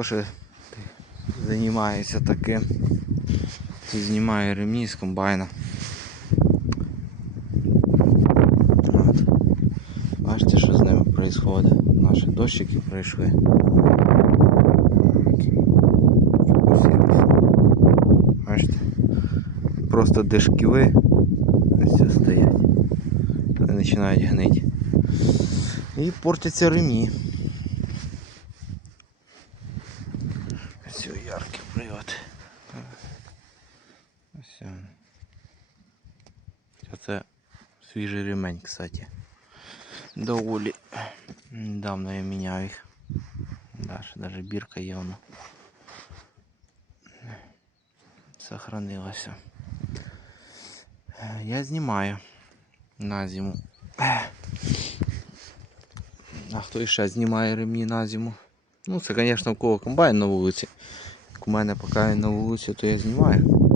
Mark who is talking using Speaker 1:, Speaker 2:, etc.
Speaker 1: Ще займається таким, хто знімає ремні з комбайна. От. Бачите, що з ними відбувається. Наші дощики прийшли. Бачите? Просто дешкіли це стоять. Вони починають гнити. І портяться ремні. Все, яркий привод. Ось. він. Це свіжий ремень, кстати. Доволі давно я міняв їх. Да, ще даже бірка є воно. Сохранилася. Я знімаю на зиму. А хто ще знімає ремні на зиму? Ну, це, звісно, у кого комбайн на вулиці. Як у мене поки на вулиці, то я знімаю.